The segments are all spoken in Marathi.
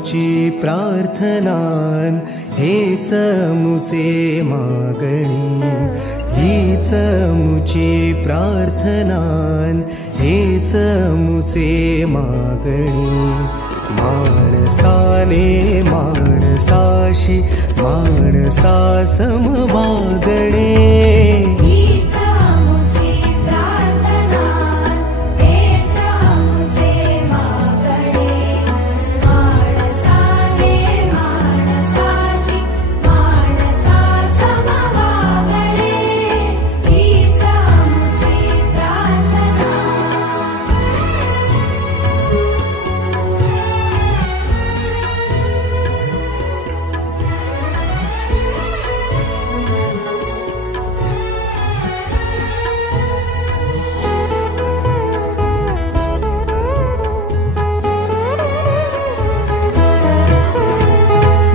मुची प्रार्थनान हेच मुचे मागणी हीच मुची प्रार्थनान हेच मुचे मागणी माणसाने माणसाशी माणसा सम वागणे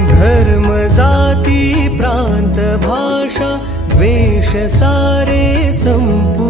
धर्म जाती प्रांत भाषा द्वेष सारे संपू